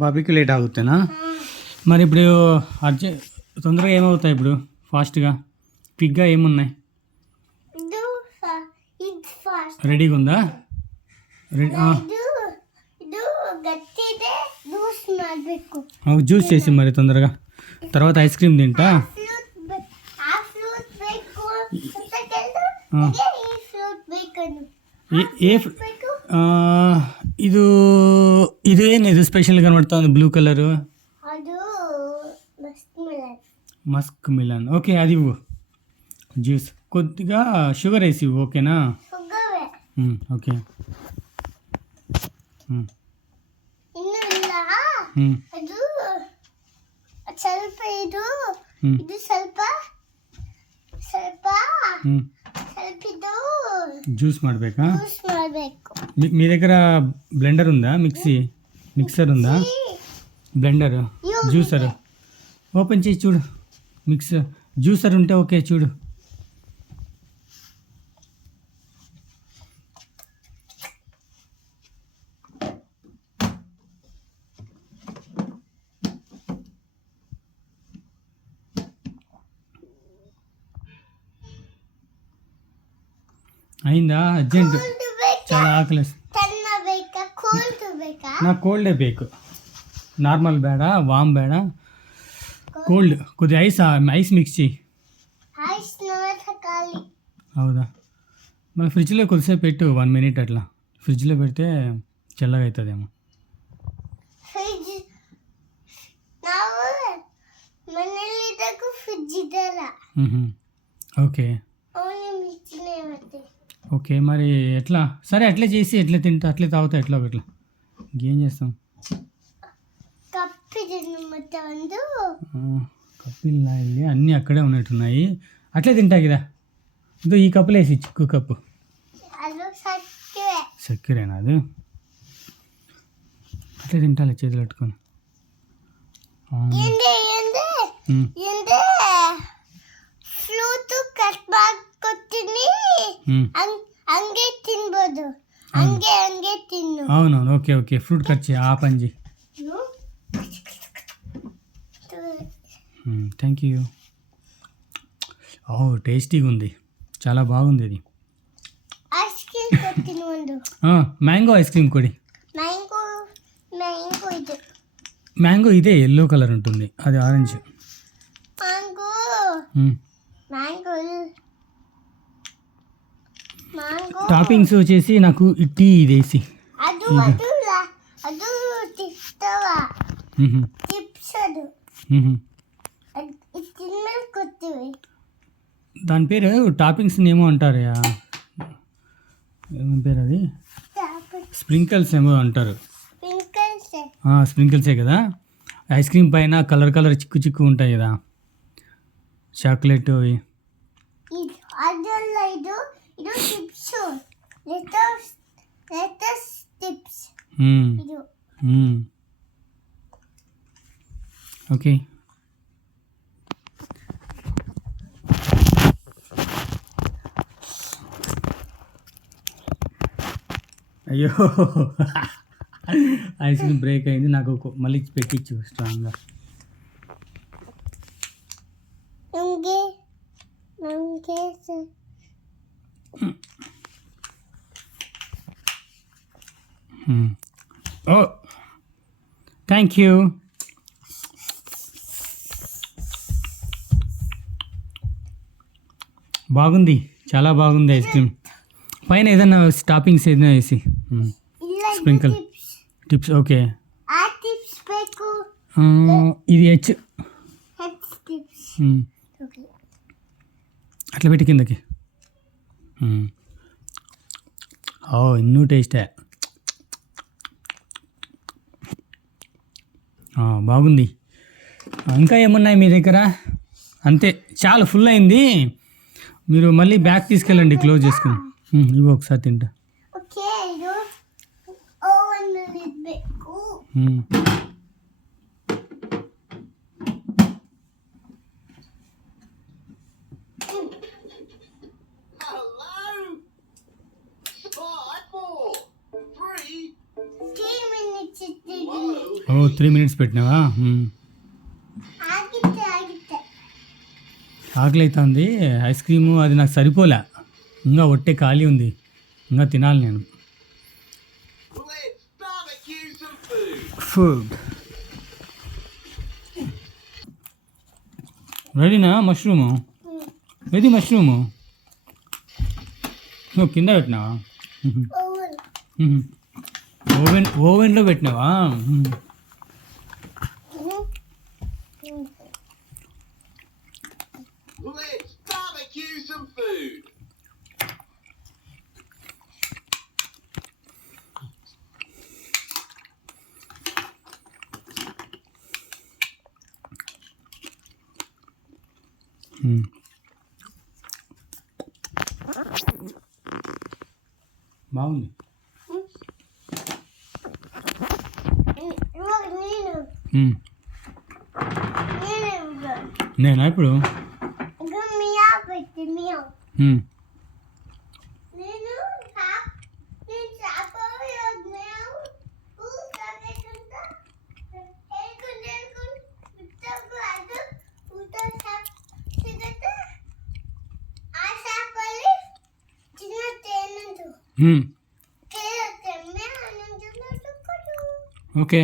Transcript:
బాబీకి late ఆగుతానా మరి ఇప్పుడు తొందరగా ఏమవుతాయి ఇప్పుడు ఫాస్ట్గా క్విక్గా ఏమున్నాయి రెడీగా ఉందా జ్యూస్ చేసి మరి తొందరగా తర్వాత ఐస్ క్రీమ్ తింటా ఇదేంది స్పెషల్ కనబడుతుంది blue colour Musk melon okay అది ఇవ్వు జ్యూస్ కొద్దిగా షుగర్ వేసి ఇవ్వు ఓకేనా ఓకే ಜ್ಯೂಸ್ ಮಾಡಬೇಕಾ మీ దగ్గర బ్లెండర్ ఉందా మిక్సర్ ఉందా బ్లెండర్ జ్యూసర్ ఓపెన్ చేసి చూడు జ్యూసర్ ఉంటే ఓకే చూడు అయిందా అర్జెంట్ చాలా ఆకలి నాకు కోల్డే ಬೇಕು నార్మల్ ಬೇಡ వామ్ ಬೇಡ కోల్డ్ కొద్దిగా ఐస్ మిక్స్ చేయి హౌదా మన ఫ్రిడ్జ్లో కొద్దిసేపు పెట్టు 1 minute అట్లా ఫ్రిడ్జ్లో పెడితే చల్లగా అవుతుందేమో ఓకే ఓకే మరి ఎట్లా సరే అట్లే చేసి ఎట్లా తింటా అట్లే తాగుతా ఎట్లా ఒకట్లా ఇంకేం చేస్తాం కప్పిల్ అన్నీ అక్కడే ఉన్నట్టున్నాయి అట్లే తింటా కదా ఇదో ఈ కప్పులు వేసి చిక్కు కప్పు చక్కెరేనా అది అట్లే తింటాలి చేతులు పెట్టుకొని అవునవును ఓకే ఓకే ఫ్రూట్ కట్ చేయి ఆ పంజి థ్యాంక్ యూ టేస్టీగా ఉంది చాలా బాగుంది ఇది మ్యాంగో ఐస్ క్రీమ్ కొడి మ్యాంగో ఇదే ఎల్లో కలర్ ఉంటుంది అది ఆరెంజ్ టాపింగ్స్ వచ్చేసి నాకు టీ ఇదేసి దాని పేరు టాపింగ్స్ ఏమో అంటారు ఏమో పేరు అది స్ప్రింకిల్స్ ఏమో అంటారు స్ప్రింకిల్సే కదా ఐస్ క్రీమ్ పైన కలర్ కలర్ చిక్కు చిక్కు ఉంటాయి కదా చాక్లెట్ అవి ఓకే అయ్యో ఐస్ క్రీమ్ బ్రేక్ అయింది నాకు మళ్ళీ పెట్టించు స్ట్రాంగ్గా ఓ థ్యాంక్ యూ బాగుంది చాలా బాగుంది ఐస్ క్రీమ్ పైన ఏదైనా టాపింగ్స్ ఏదైనా వేసి స్ప్రింకిల్ టిప్స్ ఓకే ఇది అట్లా పెట్టి కిందకి ఇన్నూ టేస్టే బాగుంది ఇంకా ఏమున్నాయి మీ దగ్గర అంతే చాలా ఫుల్ అయింది మీరు మళ్ళీ బ్యాగ్ తీసుకెళ్ళండి క్లోజ్ చేసుకుని ఇవి ఒకసారి తింటా 3 minutes పెట్టినావా? ఆకలి అవుతుంది. ఐస్ క్రీము అది నాకు సరిపోలే, ఇంకా ఒట్టే ఖాళీ ఉంది, ఇంకా తినాలి నేను. ఫుడ్ రెడీనా? మష్రూము ఏది? మష్రూము నువ్వు కింద పెట్టినావా? ఓవెన్లో పెట్టినావా? Let's barbecue some food. బాగుంది. నేనా ఇప్పుడు? ఓకే.